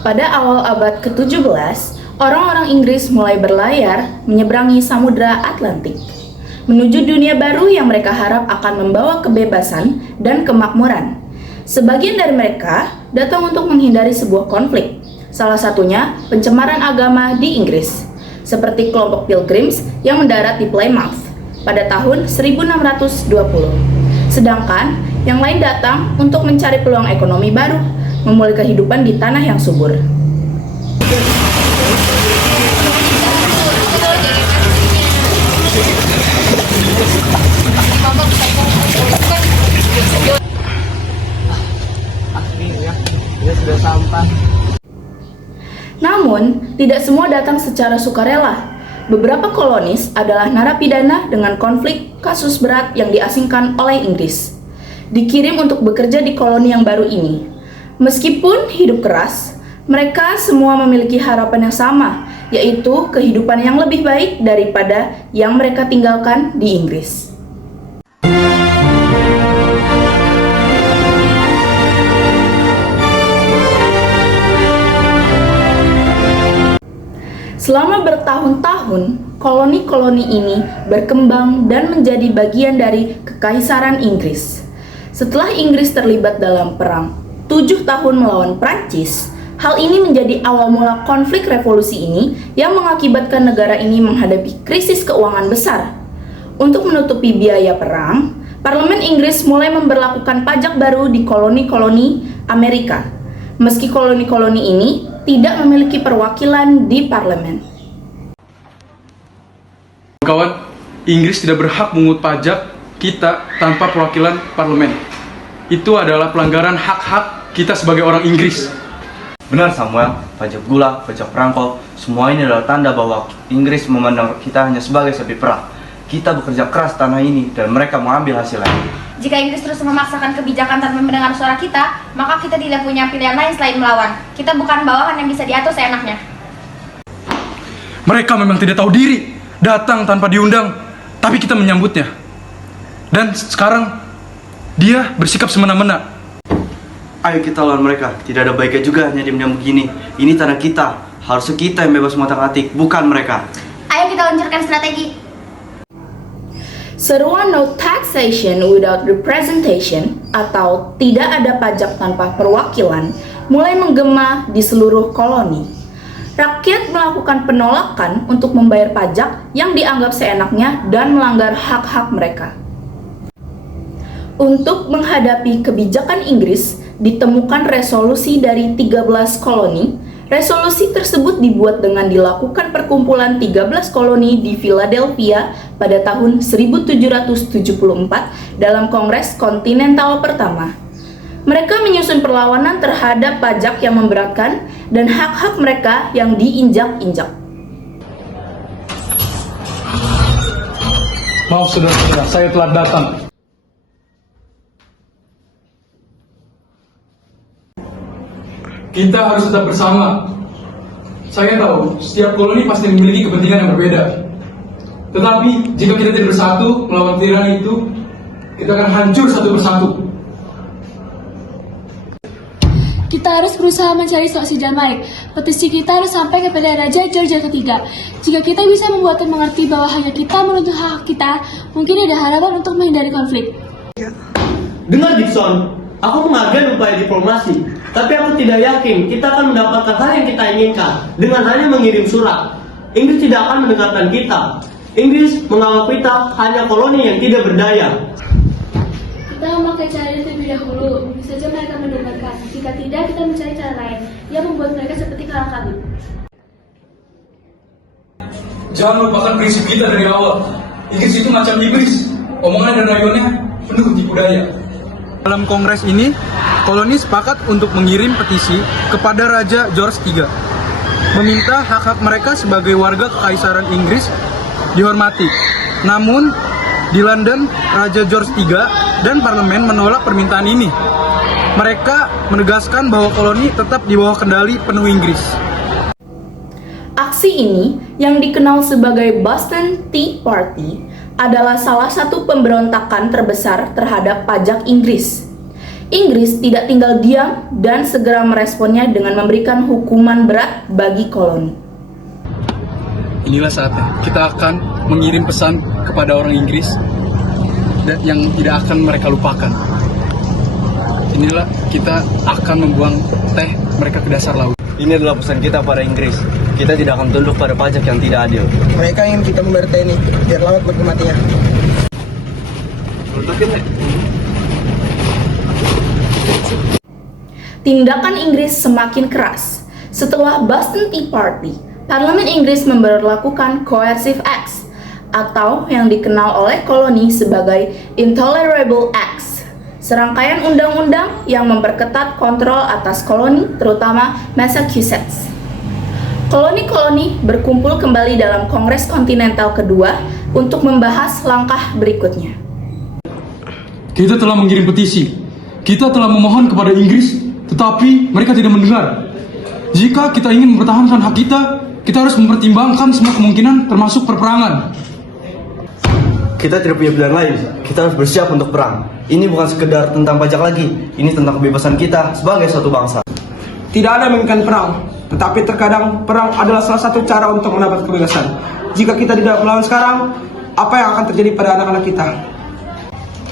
Pada awal abad ke-17, orang-orang Inggris mulai berlayar menyeberangi Samudra Atlantik menuju dunia baru yang mereka harap akan membawa kebebasan dan kemakmuran. Sebagian dari mereka datang untuk menghindari sebuah konflik, salah satunya pencemaran agama di Inggris, seperti kelompok Pilgrims yang mendarat di Plymouth pada tahun 1620. Sedangkan yang lain datang untuk mencari peluang ekonomi baru, memulai kehidupan di tanah yang subur. Namun, tidak semua datang secara sukarela. Beberapa kolonis adalah narapidana dengan konflik kasus berat yang diasingkan oleh Inggris, dikirim untuk bekerja di koloni yang baru ini. Meskipun hidup keras, mereka semua memiliki harapan yang sama, yaitu kehidupan yang lebih baik daripada yang mereka tinggalkan di Inggris. Selama bertahun-tahun, koloni-koloni ini berkembang dan menjadi bagian dari Kekaisaran Inggris. Setelah Inggris terlibat dalam perang 7 tahun melawan Prancis, hal ini menjadi awal mula konflik revolusi ini yang mengakibatkan negara ini menghadapi krisis keuangan besar. Untuk menutupi biaya perang, Parlemen Inggris mulai memberlakukan pajak baru di koloni-koloni Amerika, meski koloni-koloni ini tidak memiliki perwakilan di parlemen. Kawan, Inggris tidak berhak mengungut pajak kita tanpa perwakilan parlemen. Itu adalah pelanggaran hak-hak kita sebagai orang Inggris. Benar Samuel, pajak gula, pajak perangkol, semua ini adalah tanda bahwa Inggris memandang kita hanya sebagai sapi perah. Kita bekerja keras tanah ini dan mereka mengambil hasilnya. Jika Inggris terus memaksakan kebijakan tanpa mendengar suara kita, maka kita tidak punya pilihan lain selain melawan. Kita bukan bawahan yang bisa diatur seenaknya. Mereka memang tidak tahu diri, datang tanpa diundang, tapi kita menyambutnya. Dan sekarang, dia bersikap semena-mena. Ayo kita lawan mereka, tidak ada baiknya juga hanya diam-diam begini. Ini tanah kita, harusnya kita yang bebas ngotak-atik, bukan mereka. Ayo kita luncurkan strategi. Seruan No Taxation Without Representation atau tidak ada pajak tanpa perwakilan mulai menggema di seluruh koloni. Rakyat melakukan penolakan untuk membayar pajak yang dianggap seenaknya dan melanggar hak-hak mereka. Untuk menghadapi kebijakan Inggris, ditemukan resolusi dari 13 koloni. Resolusi tersebut dibuat dengan dilakukan perkumpulan 13 koloni di Philadelphia pada tahun 1774 dalam Kongres Kontinental pertama. Mereka menyusun perlawanan terhadap pajak yang memberatkan dan hak-hak mereka yang diinjak-injak. Maaf saudara-saudara, saya telah datang. Kita harus tetap bersama. Saya tahu setiap koloni pasti memiliki kepentingan yang berbeda. Tetapi jika kita tidak bersatu melawan tirani itu, kita akan hancur satu persatu. Kita harus berusaha mencari solusi damai. Petisi kita harus sampai kepada Raja George III. Jika kita bisa membuatnya mengerti bahwa hanya kita menuntut hak kita, mungkin ada harapan untuk menghindari konflik. Dengar Dixon, aku menghargai upaya diplomasi, tapi aku tidak yakin kita akan mendapatkan hal yang kita inginkan dengan hanya mengirim surat. Inggris tidak akan mendengarkan kita. Inggris menganggap kita hanya koloni yang tidak berdaya. Kita memakai cara yang terlebih dahulu, mungkin saja mereka mendengarkan. Jika tidak, kita mencari cara lain yang membuat mereka seperti kalah kami. Jangan lupakan prinsip kita dari awal. Inggris itu macam iblis. Omongan dan rayonnya penuh tipu daya. Dalam kongres ini, koloni sepakat untuk mengirim petisi kepada Raja George III, meminta hak-hak mereka sebagai warga Kekaisaran Inggris dihormati. Namun, di London, Raja George III dan parlemen menolak permintaan ini. Mereka menegaskan bahwa koloni tetap di bawah kendali penuh Inggris. Aksi ini, yang dikenal sebagai Boston Tea Party, adalah salah satu pemberontakan terbesar terhadap pajak Inggris. Inggris tidak tinggal diam dan segera meresponnya dengan memberikan hukuman berat bagi koloni. Inilah saatnya kita akan mengirim pesan kepada orang Inggris yang tidak akan mereka lupakan. Inilah kita akan membuang teh mereka ke dasar laut. Ini adalah pesan kita pada Inggris. Kita tidak akan tunduk pada pajak yang tidak adil. Mereka ingin kita membayar TNI biar laut bagi matinya. Tindakan Inggris semakin keras. Setelah Boston Tea Party, Parlemen Inggris memberlakukan Coercive Acts atau yang dikenal oleh koloni sebagai Intolerable Acts, serangkaian undang-undang yang memperketat kontrol atas koloni, terutama Massachusetts. Koloni-koloni berkumpul kembali dalam Kongres Kontinental kedua untuk membahas langkah berikutnya. Kita telah mengirim petisi. Kita telah memohon kepada Inggris, tetapi mereka tidak mendengar. Jika kita ingin mempertahankan hak kita harus mempertimbangkan semua kemungkinan termasuk perperangan. Kita tidak punya pilihan lain. Kita harus bersiap untuk perang. Ini bukan sekedar tentang pajak lagi. Ini tentang kebebasan kita sebagai suatu bangsa. Tidak ada yang menginginkan perang, tetapi terkadang perang adalah salah satu cara untuk mendapat kebebasan. Jika kita tidak melawan sekarang, apa yang akan terjadi pada anak-anak kita?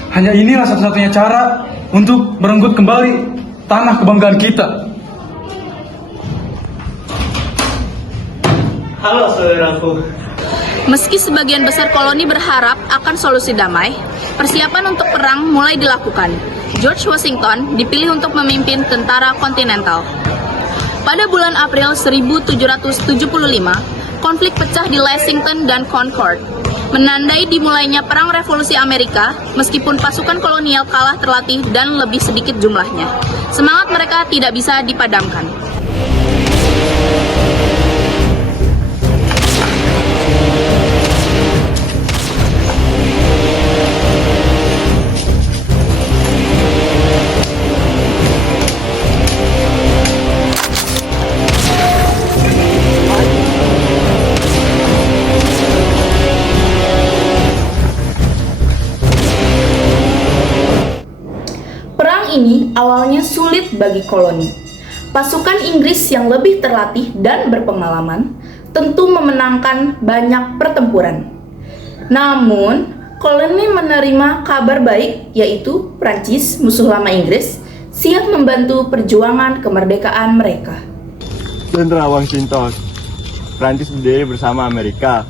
Hanya inilah satu-satunya cara untuk merenggut kembali tanah kebanggaan kita. Halo saudaraku. Meski sebagian besar koloni berharap akan solusi damai, persiapan untuk perang mulai dilakukan. George Washington dipilih untuk memimpin tentara kontinental. Pada bulan April 1775, konflik pecah di Lexington dan Concord, menandai dimulainya Perang Revolusi Amerika. Meskipun pasukan kolonial kalah terlatih dan lebih sedikit jumlahnya, semangat mereka tidak bisa dipadamkan. Ini awalnya sulit bagi koloni. Pasukan Inggris yang lebih terlatih dan berpengalaman tentu memenangkan banyak pertempuran. Namun, koloni menerima kabar baik, yaitu Prancis, musuh lama Inggris, siap membantu perjuangan kemerdekaan mereka. Jenderal Washington, Prancis berdiri bersama Amerika.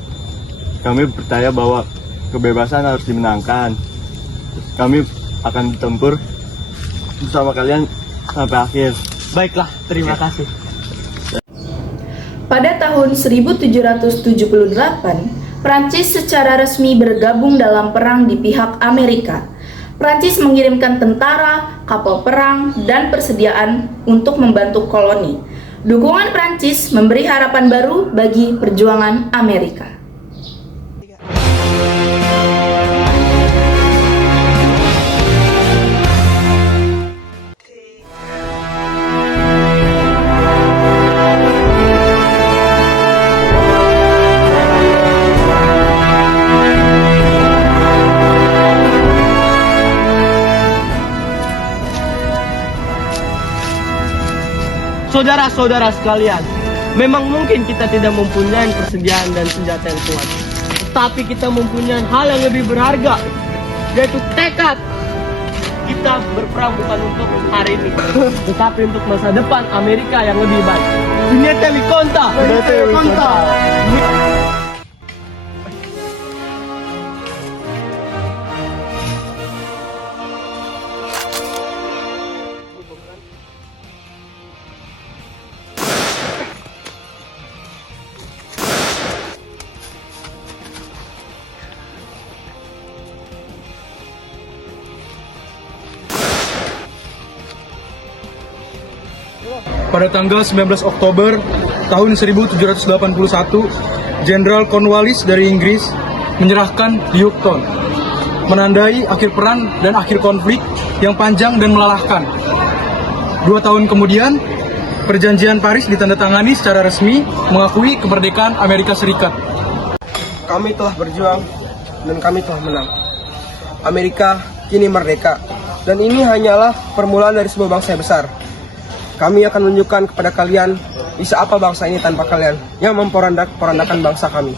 Kami percaya bahwa kebebasan harus dimenangkan. Kami akan bertempur bersama kalian sampai akhir. Baiklah, terima kasih. Pada tahun 1778, Prancis secara resmi bergabung dalam perang di pihak Amerika. Prancis mengirimkan tentara, kapal perang, dan persediaan untuk membantu koloni. Dukungan Prancis memberi harapan baru bagi perjuangan Amerika. Saudara-saudara sekalian, memang mungkin kita tidak mempunyai persediaan dan senjata yang kuat, tetapi kita mempunyai hal yang lebih berharga, yaitu tekad. Kita berperang bukan untuk hari ini, tetapi untuk masa depan Amerika yang lebih baik. Unite mi conta! Unite mi conta! Pada tanggal 19 Oktober tahun 1781, Jenderal Cornwallis dari Inggris menyerahkan Yorktown, menandai akhir perang dan akhir konflik yang panjang dan melelahkan. 2 tahun kemudian, Perjanjian Paris ditandatangani secara resmi mengakui kemerdekaan Amerika Serikat. Kami telah berjuang dan kami telah menang. Amerika kini merdeka Dan ini hanyalah permulaan dari sebuah bangsa yang besar. Kami akan menunjukkan kepada kalian bisa apa bangsa ini tanpa kalian yang memporandakan bangsa kami.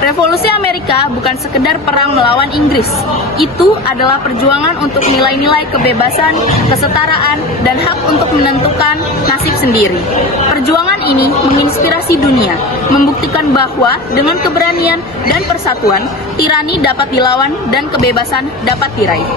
Revolusi Amerika bukan sekedar perang melawan Inggris. Itu adalah perjuangan untuk nilai-nilai kebebasan, kesetaraan, dan hak untuk menentukan nasib sendiri. Perjuangan ini menginspirasi dunia, membuktikan bahwa dengan keberanian dan persatuan, tirani dapat dilawan dan kebebasan dapat diraih.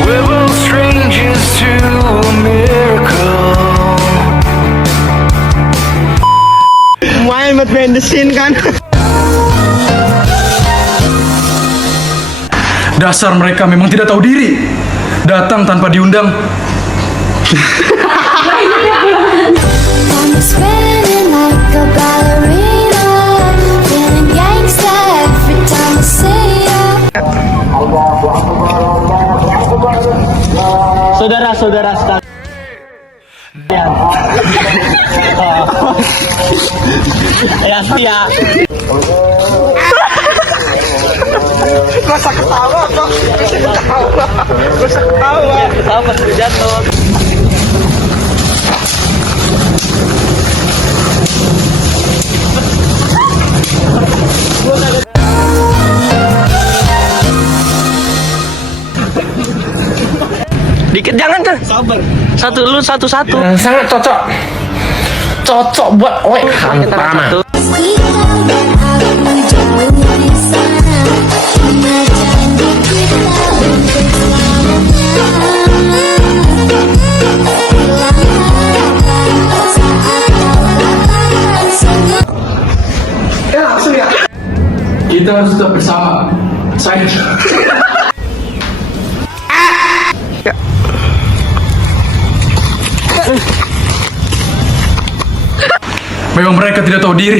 We're both strangers to a miracle. Main buat behind the scene kan? Dasar mereka memang tidak tahu diri. Datang tanpa diundang. I'm spinning like a ballerina, feeling gangsta every time I say it. Saudara-saudara sekalian. Ya. Masa ketawa kok? Masa ketawa. Ketawa pas jatuh. Dikit jangan kan? Sabar. Satu lu satu-satu. Sangat cocok. Cocok buat oek hantam. We go dan aku jauh di sana, cuma janji kita untuk selamanya. Kita harus tetap bersama. Saya. Memang mereka tidak tahu diri.